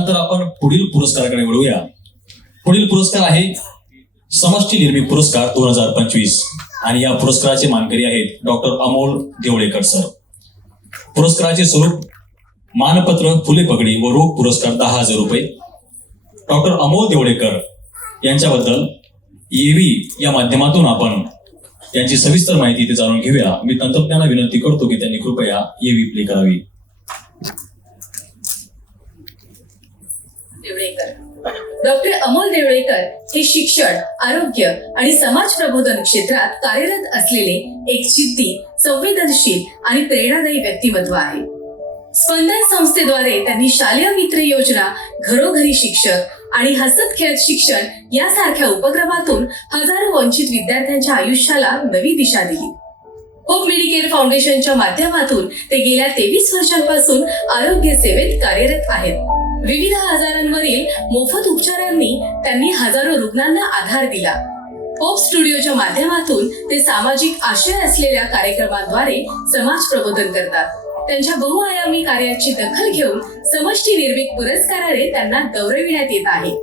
त्यानंतर आपण पुढील पुरस्काराकडे वळूया. पुढील पुरस्कार आहे समष्टी निर्मित पुरस्कार दोन हजार पंचवीस. आणि या पुरस्काराचे मानकरी आहेत डॉक्टर अमोल देवळेकर सर. पुरस्काराचे स्वरूप मानपत्र फुले पगडी व रोख पुरस्कार दहा हजार रुपये. डॉक्टर अमोल देवळेकर यांच्याबद्दल येवी या माध्यमातून आपण यांची सविस्तर माहिती ते जाणून घेऊया. मी तंत्रज्ञांना विनंती करतो की त्यांनी कृपया येवी प्ले करावी. देवळेकर. डॉक्टर अमोल देवळेकर हे शिक्षण आरोग्य आणि समाज प्रबोधन क्षेत्रात कार्यरत असलेले एक चित्ती संवेदनशील आणि प्रेरणादायी व्यक्तिमत्व आहे. स्पंदन संस्थेद्वारे त्यांनी शालेय मित्र योजना घरोघरी शिक्षक आणि हसत खेळत शिक्षण यासारख्या उपक्रमातून हजारो वंचित विद्यार्थ्यांच्या आयुष्याला नवी दिशा दिली. होप मेडिकेअर फाउंडेशनच्या माध्यमातून ते गेल्या तेवीस वर्षांपासून आरोग्य सेवेत कार्यरत आहेत. विविध आजारांवरील मोफत उपचारांनी त्यांनी हजारो रुग्णांना आधार दिला. होप स्टुडिओच्या माध्यमातून ते सामाजिक आशय असलेल्या कार्यक्रमांद्वारे समाज प्रबोधन करतात. त्यांच्या बहुआयामी कार्याची दखल घेऊन समष्टी निर्मिक पुरस्काराने त्यांना गौरविण्यात येत आहे.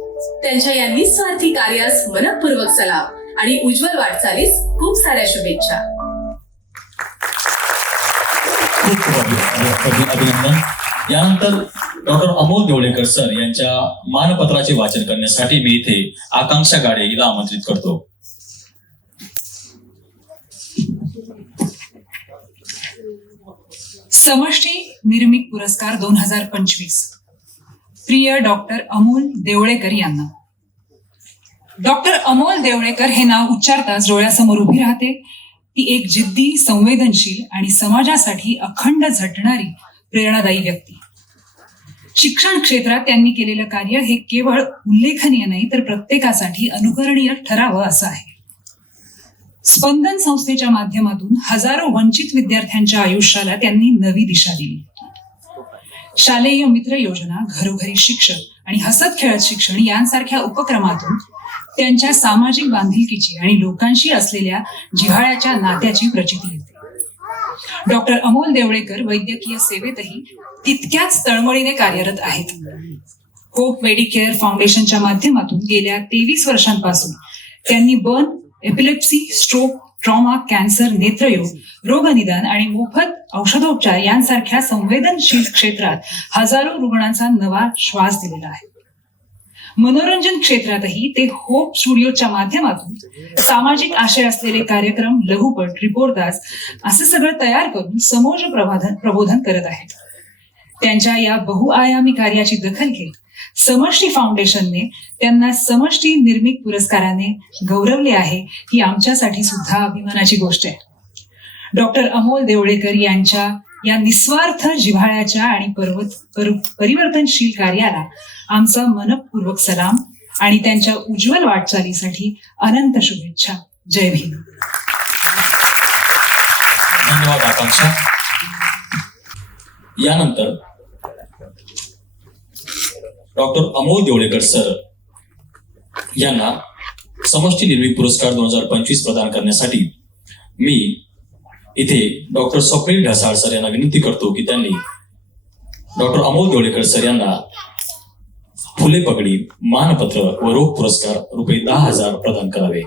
त्यांच्या या निस्वार्थी कार्यास मनपूर्वक सलाम आणि उज्ज्वल वाटचालीस खूप साऱ्या शुभेच्छा. खूप अभिनंदन. यानंतर डॉक्टर अमोल देवळेकर सर यांच्या मानपत्राचे वाचन करण्यासाठी मी इथे आकांक्षा गाडे हिला आमंत्रित करतो. समष्टी निर्मिक पुरस्कार दोन हजार पंचवीस. प्रिय डॉक्टर अमोल देवळेकर यांना. डॉक्टर अमोल देवळेकर हे नाव उच्चारताच डोळ्यासमोर उभी राहते. ती एक जिद्दी संवेदनशील आणि समाजासाठी अखंड झटणारी प्रेरणादायी व्यक्ती. शिक्षण क्षेत्रात त्यांनी केलेलं कार्य हे केवळ उल्लेखनीय नाही तर प्रत्येकासाठी अनुकरणीय ठरावं असं आहे. स्पंदन संस्थेच्या माध्यमातून हजारो वंचित विद्यार्थ्यांच्या आयुष्याला त्यांनी नवी दिशा दिली. शालेय मित्र योजना घरोघरी शिक्षण आणि हसत खेळत शिक्षण यांसारख्या उपक्रमातून त्यांच्या सामाजिक बांधिलकीची आणि लोकांशी असलेल्या जिव्हाळ्याच्या नात्याची प्रचिती येते. डॉक्टर अमोल देवळेकर वैद्यकीय सेवेतही तितक्याच तळमळीने कार्यरत आहेत. होप मेडिकेअर फाउंडेशनच्या माध्यमातून गेल्या तेवीस वर्षांपासून त्यांनी burn epilepsy stroke trauma cancer नेत्रयोग रोगनिदान आणि मोफत औषधोपचार यांसारख्या संवेदनशील क्षेत्रात हजारो रुग्णांचा नवा श्वास दिलेला आहे. मनोरंजन क्षेत्रातही ते होप स्टुडिओच्या माध्यमातून सामाजिक आशय असलेले कार्यक्रम लघुपट रिपोर्टास असं सगळं तयार करून समोर प्रबोधन करत आहेत. त्यांच्या या बहुआयामी कार्याची दखल घेत समष्टी फाउंडेशनने त्यांना समष्टी निर्मित पुरस्काराने गौरवले आहे ही आमच्यासाठी सुद्धा अभिमानाची गोष्ट आहे. डॉक्टर अमोल देवळेकर यांच्या या निस्वार्थ जिव्हाळ्याच्या आणि पर्वत परिवर्तनशील कार्याला आमचा मनपूर्वक सलाम आणि त्यांच्या उज्ज्वल वाटचालीसाठी अनंत शुभेच्छा. जय भीम. धन्यवाद आकांक्षा. यानंतर डॉक्टर अमोल देवळेकर सर यांना समष्टी निर्मित पुरस्कार दोन हजार पंचवीस प्रदान करण्यासाठी मी इथे डॉक्टर स्वप्नील ढसाळ सर यांना विनंती करतो की त्यांनी डॉक्टर अमोल देवळेकर सर यांना फुले पगडी मानपत्र व रोख पुरस्कार रुपये दहा हजार प्रदान करावे.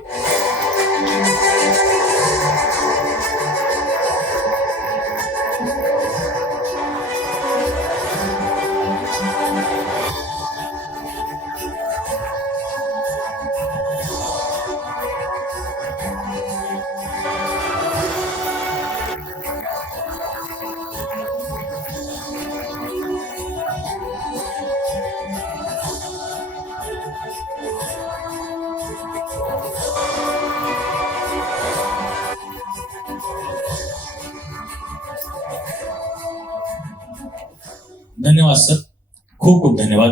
धन्यवाद सर. खूप खूप धन्यवाद.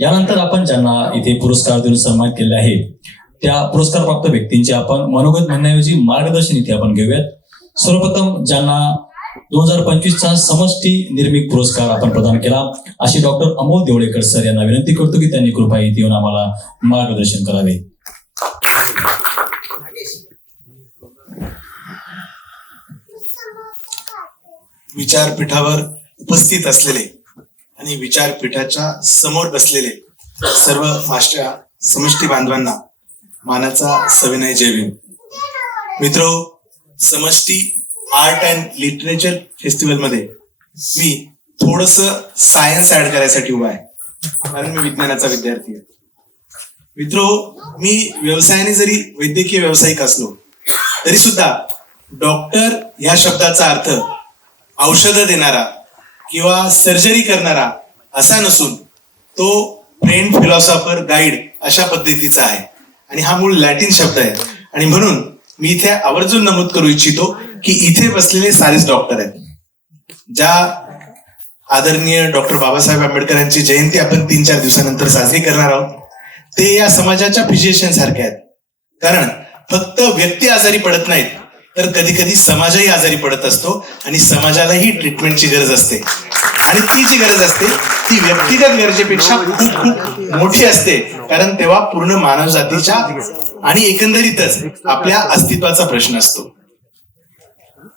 यानंतर आपण ज्यांना इथे पुरस्कार देऊन सन्मान केले आहे त्या पुरस्कार प्राप्त व्यक्तींचे आपण मनोगत म्हणण्याऐवजी मार्गदर्शन इथे आपण घेऊयात. सर्वप्रथम ज्यांना दोन हजार पंचवीसचा समष्टी निर्मित पुरस्कार आपण प्रदान केला. अशी डॉक्टर अमोल देवळेकर सर यांना विनंती करतो की त्यांनी कृपया इथे येऊन आम्हाला मार्गदर्शन करावे. विचारपीठावर उपस्थित असलेले आणि विचारपीठाच्या समोर बसलेले सर्व मास्टर समष्टी बांधवांना मानाचा सविनय जय मित्र मित्रो समष्टी आर्ट अँड लिटरेचर फेस्टिवलमध्ये मी थोडस सायन्स ऍड करायसाठी उभा आहे. कारण मी विज्ञानाचा विद्यार्थी आहे. मित्रो मी व्यवसायाने जरी वैद्यकीय व्यावसायिक असलो तरी सुद्धा डॉक्टर या शब्दाचा अर्थ औषधं देणारा किंवा सर्जरी करणारा असा नसून तो फ्रेंड फिलॉसॉफर गाईड अशा पद्धतीचा आहे. आणि हा मूळ लॅटिन शब्द आहे. आणि म्हणून मी इथे आवर्जून नमूद करू इच्छितो की इथे बसलेले सारेच डॉक्टर आहेत. ज्या आदरणीय डॉक्टर बाबासाहेब आंबेडकर यांची जयंती आपण तीन चार दिवसानंतर साजरी करणार आहोत ते या समाजाच्या फिजिशियन सारखे आहेत. कारण फक्त व्यक्ती आजारी पडत नाहीत तर कधी कधी समाजही आजारी पडत असतो आणि समाजालाही ट्रीटमेंटची गरज असते. आणि ती जी गरज असते ती व्यक्तिगत गरजेपेक्षा खूप खूप मोठी असते. कारण तेव्हा पूर्ण मानव जातीच्या आणि एकंदरीतच आपल्या अस्तित्वाचा प्रश्न असतो.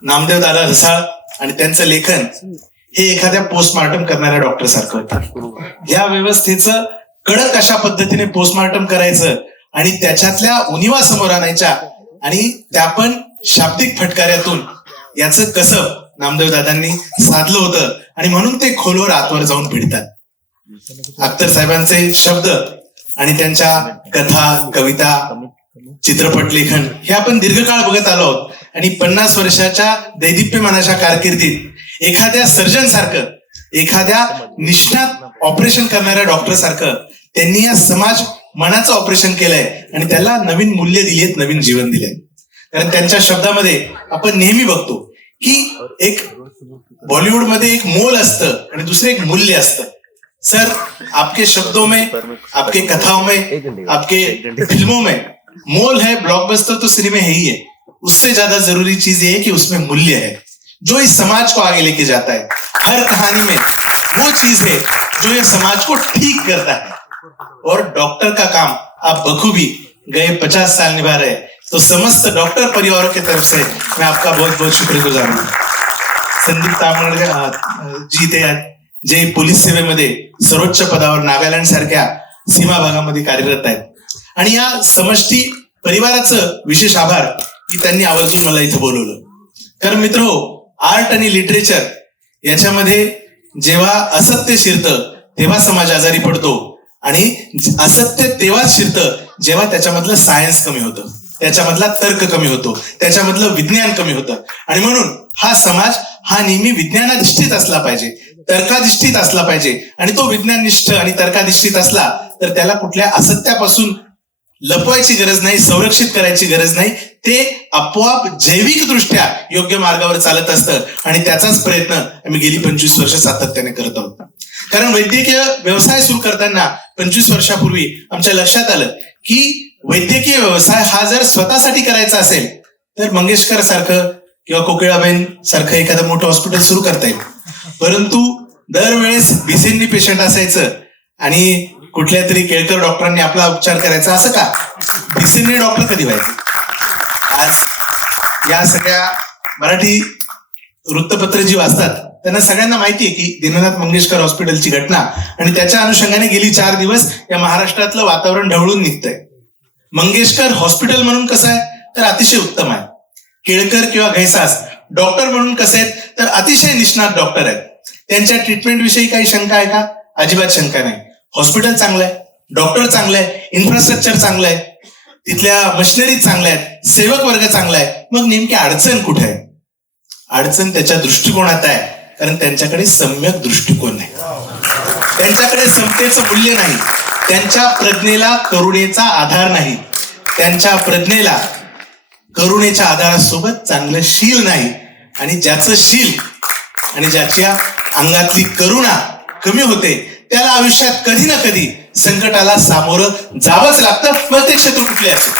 नामदेव दादा रसाळ आणि त्यांचं लेखन हे एखाद्या पोस्टमार्टम करणाऱ्या डॉक्टर सारखं होतं. या व्यवस्थेचं कडक अशा पद्धतीने पोस्टमार्टम करायचं आणि त्याच्यातल्या उनिवा समोर आणायच्या आणि त्या पण शाब्दिक फटकाऱ्यातून याचं कसं नामदेव दादांनी साधलं होतं आणि म्हणून ते खोलवर आतवर जाऊन भिडतात. अख्तर साहेबांचे शब्द आणि त्यांच्या कथा कविता चित्रपट लेखन हे आपण दीर्घकाळ बघत आलो आहोत. आणि पन्नास वर्षाच्या दैदिप्यमानाच्या कारकिर्दीत एखाद्या सर्जन सारखं एखाद्या निष्णात ऑपरेशन करणाऱ्या डॉक्टर सारखं त्यांनी या समाज मनाचं ऑपरेशन केलंय आणि त्याला नवीन मूल्य दिली आहेत नवीन जीवन दिलंय कारण त्यांच्या शब्दामध्ये आपण नेहमी बघतो की एक बॉलिवूडमध्ये एक मोल असतं आणि दुसरं एक मूल्य असतं. सर आपके शब्दों में आपके कथाओं में आपके फिल्मों में मोल है ब्लॉकबस्टर तो सिनेमा ही है. उससे ज्यादा जरूरी चीज ये है कि उसमें मूल्य है। जो इस समाज को आगे लेके जाता है हर कहानी में वो चीज है जो ये समाज को ठीक करता है। और डॉक्टर का काम आप बखूबी गए पचास साल निभा रहे तो समस्त डॉक्टर परिवारों की तरफ से मैं आपका बहुत बहुत शुक्रगुजार हूँ। संदीप तामणकर जी ते जे पोलीस सेवेमध्ये सर्वोच्च पदावर नागालँड सारख्या सीमा भागामध्ये कार्यरत आहेत. आणि या समष्टी परिवाराचं विशेष आभार की त्यांनी आवर्जून मला इथं बोलवलं. तर मित्र हो, आर्ट आणि लिटरेचर याच्यामध्ये जेव्हा असत्य शिरतं तेव्हा समाज आजारी पडतो. आणि असत्य तेव्हाच शिरतं जेव्हा त्याच्यामधलं सायन्स कमी होतं. त्याच्यामधला तर्क कमी होतो. त्याच्यामधलं विज्ञान कमी होतं. आणि म्हणून हा समाज हा नेहमी विज्ञानाधिष्ठित असला पाहिजे. तर्काधिष्ठित असला पाहिजे. आणि तो विज्ञाननिष्ठ आणि तर्काधिष्ठित असला तर त्याला कुठल्या असत्यापासून लपवायची गरज नाही संरक्षित करायची गरज नाही. ते आपोआप जैविक दृष्ट्या योग्य मार्गावर चालत असतं. आणि त्याचाच प्रयत्न आम्ही गेली पंचवीस वर्ष सातत्याने करत आहोत. कारण वैद्यकीय व्यवसाय सुरू करताना पंचवीस वर्षापूर्वी आमच्या लक्षात आलं की वैद्यकीय व्यवसाय हा जर स्वतःसाठी करायचा असेल तर मंगेशकर सारखं किंवा कोकिळाबेन सारखं एखादं मोठं हॉस्पिटल सुरू करता येईल. परंतु दरवेळेस बिसेंनी पेशंट असायचं आणि कुठल्या तरी केळकर डॉक्टरांनी आपला उपचार करायचा असं का? दिसेने डॉक्टर कधी व्हायचे? आज या सगळ्या मराठी वृत्तपत्र जी वाचतात त्यांना सगळ्यांना माहिती आहे की दीननाथ मंगेशकर हॉस्पिटलची घटना आणि त्याच्या अनुषंगाने गेली चार दिवस या महाराष्ट्रातलं वातावरण ढवळून निघतंय. मंगेशकर हॉस्पिटल म्हणून कसं आहे? तर अतिशय उत्तम आहे. केळकर किंवा घैसास डॉक्टर म्हणून कसे आहेत? तर अतिशय निष्णात डॉक्टर आहेत. त्यांच्या ट्रीटमेंट विषयी काही शंका आहे का? अजिबात शंका नाही. हॉस्पिटल चांगलं आहे डॉक्टर चांगलं आहे इन्फ्रास्ट्रक्चर चांगलं आहे तिथल्या मशिनरी चांगल्या आहेत सेवक वर्ग चांगला आहे. मग नेमकी अडचण कुठे आहे? अडचण त्याच्या दृष्टिकोनात आहे कारण त्यांच्याकडे सम्यक दृष्टिकोन नाही. त्यांच्याकडे समतेचं मूल्य नाही. त्यांच्या प्रज्ञेला करुणेचा आधार नाही. त्यांच्या प्रज्ञेला करुणेच्या आधारासोबत चांगलं शील नाही. आणि ज्याचं शील आणि ज्याच्या अंगातली करुणा कमी होते त्याला आयुष्यात कधी ना कधी संकटाला सामोरं जावंच लागतं. मग ते क्षेत्र कुठले असेल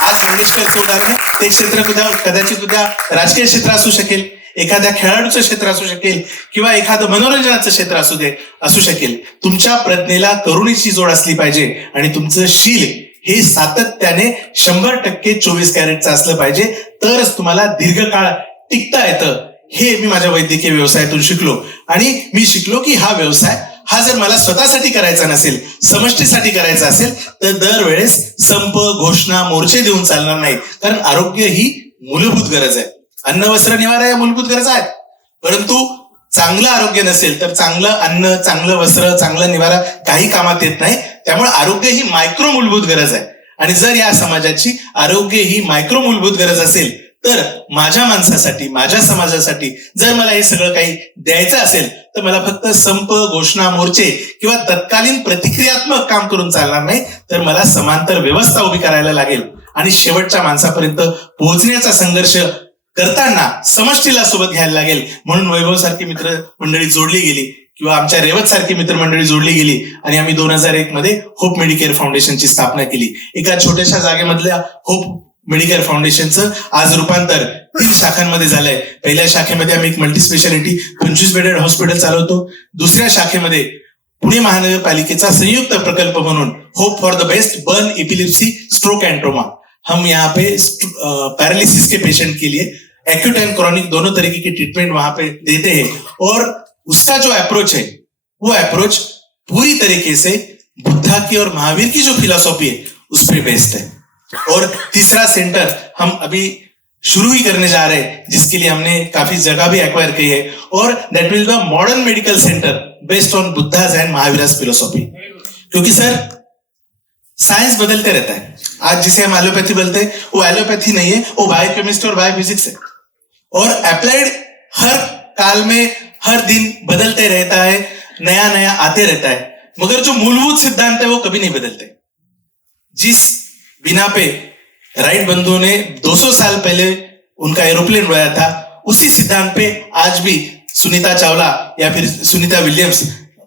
आज मंगेशकरचं उदाहरण ते क्षेत्र कुठं कदाचित उद्या राजकीय क्षेत्र असू शकेल एखाद्या खेळाडूचं क्षेत्र असू शकेल किंवा एखादं मनोरंजनाचं क्षेत्र असू दे असू शकेल. तुमच्या प्रज्ञेला करुणेची जोड असली पाहिजे आणि तुमचं शील हे सातत्याने शंभर टक्के चोवीस कॅरेटचं असलं पाहिजे. तरच तुम्हाला दीर्घकाळ टिकता येतं. हे मी माझ्या वैद्यकीय व्यवसायातून शिकलो. आणि मी शिकलो की हा व्यवसाय हा जर मला स्वतःसाठी करायचा नसेल समष्टीसाठी करायचा असेल तर दरवेळेस संप घोषणा मोर्चे देऊन चालणार नाही कारण आरोग्य ही मूलभूत गरज आहे. अन्न वस्त्र निवारा या मूलभूत गरज आहेत. परंतु चांगलं आरोग्य नसेल तर चांगलं अन्न चांगलं वस्त्र चांगलं निवारा काही कामात येत नाही. त्यामुळे आरोग्य ही मायक्रो मूलभूत गरज आहे. आणि जर या समाजाची आरोग्य ही मायक्रो मूलभूत गरज असेल तर माझ्या माणसासाठी माझ्या समाजासाठी जर मला हे सगळं काही द्यायचं असेल तर मला फक्त संप घोषणा मोर्चे किंवा तत्कालीन प्रतिक्रियात्मक काम करून चालणार नाही तर मला समांतर व्यवस्था उभी करायला लागेल. आणि शेवटच्या माणसापर्यंत पोहोचण्याचा संघर्ष करताना समष्टीला सोबत घ्यायला लागेल. म्हणून वैभव सारखी मित्र मंडळी जोडली गेली किंवा आमच्या रेवत सारखी मित्रमंडळी जोडली गेली आणि आम्ही दोन हजार एक मध्ये होप मेडिकेअर फाउंडेशनची स्थापना केली. एका छोट्याशा जागेमधल्या होप मेडिकेअर फाउंडेशनचं आज रूपांतर तीन शाखांमध्ये झालंय. पहिल्या शाखेमध्ये आम्ही एक मल्टी स्पेशालिटी पंचवीस बेडेड हॉस्पिटल चालवतो. दुसऱ्या शाखेमध्ये पुणे महानगरपालिकेचा संयुक्त प्रकल्प म्हणून hope for the best burn epilepsy stroke and trauma हम यहाँ पे पैरालिसिस के पेशेंट के लिए एक्यूट एंड क्रॉनिक दोनों तरीके की ट्रीटमेंट वहां पे देते हैं। और उसका जो अप्रोच है वो अप्रोच पूरी तरीके से बुद्धा की और महावीर की जो फिलोसॉफी है उस पर बेस्ड है। और तीसरा सेंटर हम अभी शुरू ही करने जा रहे हैं, जिसके लिए हमने काफ़ी जगह भी एक्वायर की है। और that will the modern medical centre based on Buddha's and Mahavira's philosophy क्योंकि सर साइंस बदलते रहता है। आज जिसे हम एलोपैथी बोलते हैं, वो एलोपैथी नहीं है, वो बायोकेमिस्ट्री और बायोफिजिक्स है। और अप्लाइड हर काल में, हर दिन बदलते रहता है नया नया आते रहता है। मगर जो मूलभूत सिद्धांत है, वो कभी नहीं बदलते। जिस बिना पे राइट बंधुओं ने 200 साल पहले उनका एरोप्लेन उड़ाया था। उसी सिद्धांत पे आज भी सुनीता चावला या फिर सुनीता विलियम्स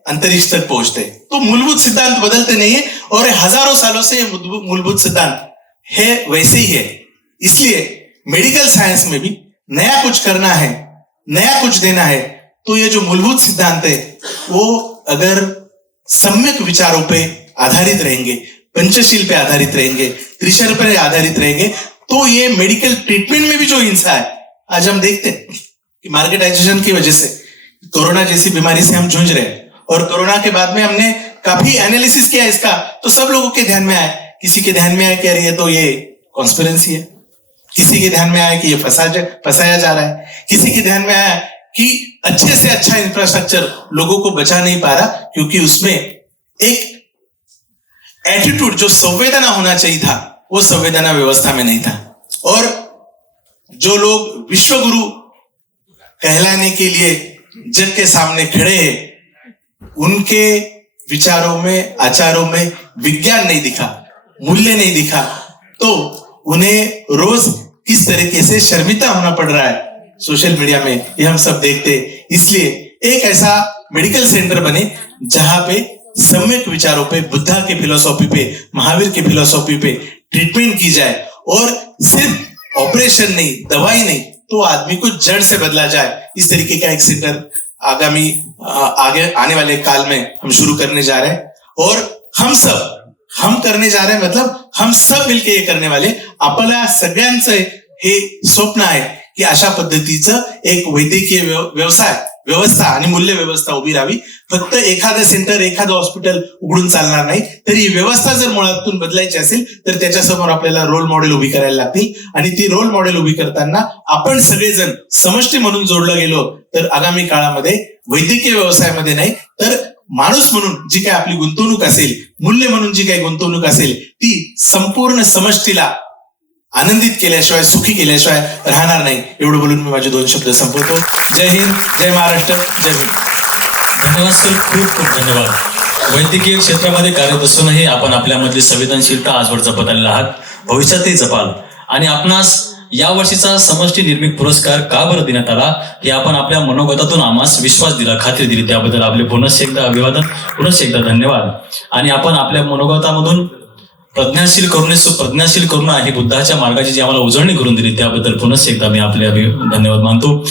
अंतरिक्ष तक पहुँचते तो मूलभूत सिद्धांत बदलते नहीं है और हज़ारों सालों से मूलभूत सिद्धांत है, वैसे ही है। इसलिए मेडिकल साइंस में भी नया कुछ करना है, नया कुछ देना है तो ये जो मूलभूत सिद्धांत है, वो अगर सम्यक विचारों पे आधारित रहेंगे पंचशील पे आधारित रहेंगे, त्रिशर पर आधारित रहेंगे। तो ये मेडिकल ट्रीटमेंट में भी जो हिंसा है, आज हम देखते हैं कि मार्केटाइजेशन की वजह से कोरोना जैसी बीमारी से हम जूझ रहे हैं। और कोरोना के बाद में हमने काफ़ी एनालिसिस किया इसका तो सब लोगों के ध्यान में आया। किसी के ध्यान में आया कि अरे ये तो ये कॉन्स्पिरेंसी है। किसी के ध्यान में आया कि ये फंसा फंसाया जा रहा है। किसी के ध्यान में आया कि अच्छे से अच्छा इंफ्रास्ट्रक्चर लोगों को बचा नहीं पा रहा, क्योंकि उसमें एक एटीट्यूड जो संवेदना होना चाहिए था, वो संवेदना व्यवस्था में नहीं था और जो लोग विश्वगुरु कहलाने के लिए जग के सामने खड़े हैं, उनके विचारों में, आचारों में विज्ञान नहीं दिखा, मूल्य नहीं दिखा तो उन्हें रोज किस तरीके से शर्मिता होना पड़ रहा है सोशल मीडिया में, ये हम सब देखते। इसलिए एक ऐसा मेडिकल सेंटर बने जहाँ पे सम्यक विचारों पे, बुद्धा के फिलोसॉफी पे, महावीर के फिलोसॉफी पे ट्रीटमेंट की जाए और सिर्फ़ ऑपरेशन नहीं, दवाई नहीं तो आदमी को जड़ से बदला जाए। इस तरीके का एक सेंटर आगामी आगे, आने वाले काल में हम शुरू करने जा रहे हैं। और हम सब, हम करने जा रहे हैं मतलब हम सब मिलके हे करने वाले। आपल्या सगळ्यांचं हे स्वप्न आहे की अशा पद्धतीचं एक वैद्यकीय व्यवसाय व्यवस्था आणि मूल्य व्यवस्था उभी राहावी. फक्त एखादं सेंटर एखादं हॉस्पिटल उघडून चालणार नाही. तर ही व्यवस्था जर मुळातून बदलायची असेल तर त्याच्यासमोर आपल्याला रोल मॉडेल उभी करायला लागतील. आणि ती रोल मॉडेल उभी करताना आपण सगळेजण समष्टी म्हणून जोडलं गेलो तर आगामी काळामध्ये वैद्यकीय व्यवसायामध्ये नाही तर माणूस म्हणून जी काही आपली गुंतवणूक असेल मूल्य म्हणून जी काही गुंतवणूक असेल ती संपूर्ण समष्टीला आनंदित केल्याशिवाय सुखी केल्याशिवाय राहणार नाही. एवढं बोलून मी माझे दोन शब्द संपवतो. जय हिंद जय महाराष्ट्र जय हिंद धन्यवाद सर. खूप खूप धन्यवाद. वैद्यकीय क्षेत्रामध्ये कार्यरत असूनही आपण आपल्यामधली संवेदनशीलता आजवर जपत आलेला आहात. भविष्यातही जपाल. आणि आपणास या वर्षीचा समष्टी निर्मित पुरस्कार का बरं देण्यात आला हे आपण आपल्या मनोगतातून आम्हास विश्वास दिला खात्री दिली. त्याबद्दल आपले पुनश्च एकदा अभिवादन पुनश्च एकदा धन्यवाद. आणि आपण आपल्या मनोगतामधून प्रज्ञाशील करून प्रज्ञाशील करून आहे बुद्धाच्या मार्गाची जी आम्हाला उजळणी करून दिली त्याबद्दल पुनश्च एकदा मी आपले धन्यवाद मानतो.